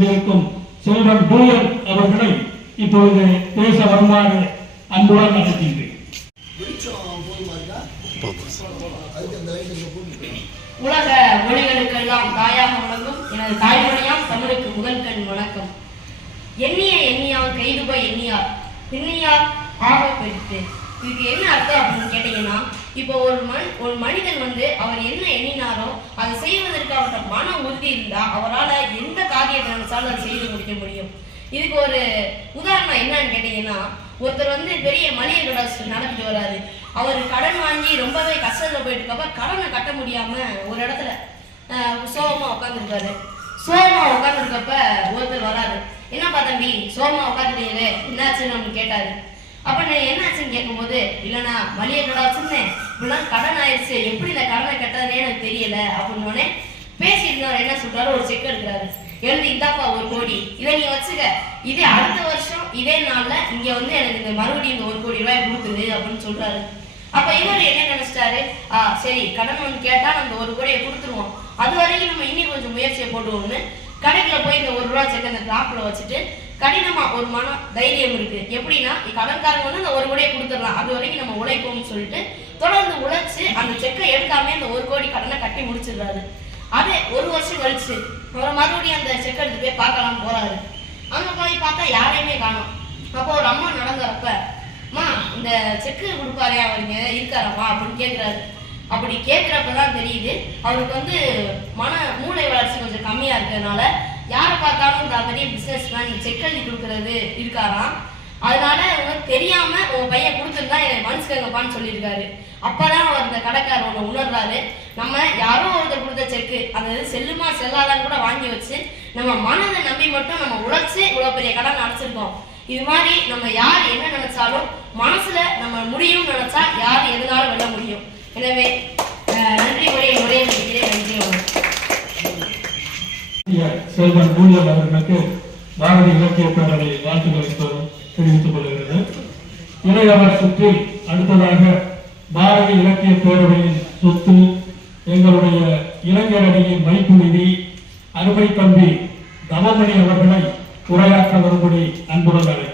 கொண்டிருக்கும் செல்வன் பூயன் அவர்களை இப்பொழுது பேச வருமாறு அன்புடன் அழைக்கின்றேன். உலக மொழிகளுக்கெல்லாம் தாயாக வணங்கும் எனது தாய்மொழியாம் தமிழுக்கு முதல் கண் வணக்கம். எண்ணிய எண்ணியால் கைதுப எண்ணியார் எண்ணியார் ஆக பெற்று. இதுக்கு என்ன அர்த்தம் அப்படின்னு கேட்டீங்கன்னா, இப்போ ஒரு மனிதன் அவர் என்ன எண்ணினாரோ அதை செய்வதற்கு அவர்கிட்ட மன உறுதி இருந்தா அவரால் எந்த காரியத்தை நினைச்சாலும் அதை செய்து முடிக்க முடியும். இதுக்கு ஒரு உதாரணம் என்னன்னு கேட்டீங்கன்னா, ஒருத்தர் பெரிய மளிகை கடை நடத்திட்டு வராரு. அவர் கடன் வாங்கி ரொம்பவே கஷ்டத்துல போயிட்டு இருக்கப்ப கடனை கட்ட முடியாம ஒரு இடத்துல சோகமா உட்காந்துருக்காரு. சோகமா உட்காந்துருக்கப்ப ஒருத்தர் வராரு. என்னப்பா தம்பி சோகமா உட்காந்துட்டீங்களே, என்னாச்சுன்னு நம்ம கேட்டாரு. அப்ப நான் என்னாச்சுன்னு கேட்கும்போது, இல்லைண்ணா மளிகை கடை வச்சிருந்தேன், இப்படிலாம் கடன் ஆயிடுச்சு, எப்படி இந்த கடனை கட்டதுன்னே எனக்கு தெரியல அப்படின்னு பேசிட்டு என்ன சொல்றாரு, ஒரு செக் எடுக்கிறாரு. எழுதி இந்தாப்பா 1 கோடி, இதை நீ வச்சுக்க, இதே அடுத்த வருஷம் இதே நாள்ல இங்க எனக்கு இந்த மறுபடியும் இந்த 1 கோடி ரூபாய் கொடுத்துரு அப்படின்னு சொல்றாரு. அப்ப இவர் என்ன நினைச்சிட்டாரு, சரி கடன் கேட்டா நம்ம 1 கோடியை கொடுத்துருவோம், அது வரைக்கும் நம்ம இன்னும் கொஞ்சம் முயற்சியை போட்டுவோம்னு கடைக்குள்ள போய் இந்த 1 ரூபா செக் அந்த டிராப்ல வச்சுட்டு கடினமா ஒரு மன தைரியம் இருக்கு. எப்படின்னா கடன்காரங்க இந்த 1 கோடியை கொடுத்துடலாம், அது வரைக்கும் நம்ம உழைப்போம்னு சொல்லிட்டு தொடர்ந்து உழைச்சு அந்த செக்கை எடுக்காம இந்த 1 கோடி கடனை கட்டி முடிச்சிடுறாரு. அதே 1 வருஷம் கழிச்சு அவர் மறுபடியும் அந்த செக் எடுத்து போய் பார்க்கலாம் போறாரு. அங்க போய் பார்த்தா யாரையுமே காணோம். அப்போ ஒரு அம்மா நடந்துறப்ப, அம்மா இந்த செக்கு கொடுப்பாரே அவருங்க இருக்காரம்மா அப்படின்னு கேட்கிறாரு. அப்படி கேட்கிறப்பதான் தெரியுது அவருக்கு மூளை வளர்ச்சி கொஞ்சம் கம்மியா இருக்கிறதுனால யாரை பார்த்தாலும் இந்த பெரிய பிசினஸ் மேன் செக் எழுதி கொடுக்கறது இருக்காராம். அதனால அவங்க தெரியாம உங்க பையன் கொடுத்துருந்தா என்னை மனுஷங்கப்பான்னு சொல்லியிருக்காரு. அப்பதான் அவர் இந்த கடைக்காரர் உணர்றாரு, நம்ம யாரோ ஒருத்தர் கொடுத்த செக்கு அது செல்லுமா செல்லாதான்னு கூட வாங்கி வச்சு நம்ம மனதை நம்பி மட்டும் நம்ம உழைச்சு இவ்வளவு பெரிய கடன் அடைச்சிருக்கோம். இது மாதிரி நம்ம யார் என்ன நினைச்சாலும் மனசுல நம்ம முடியும்னு நினைச்சா யார் எதுனாலும் வெல்ல முடியும். எனவே நன்றி உரையை நினைக்கிறேன். நன்றி. செல்வன் பூயன் அவர்களுக்கு பாரதி இலக்கிய பேரவை வாழ்த்துக்களை தெரிவித்துக் கொள்கிறது. இளையவர் சுற்றில் அடுத்ததாக பாரதி இலக்கிய பேரவையின் சொத்து எங்களுடைய இளைஞரணியின் வைப்பு நிதி அருமை தம்பி தவமணி அவர்களை உரையாற்ற வரும்படி அன்புடன் அழைக்கிறேன்.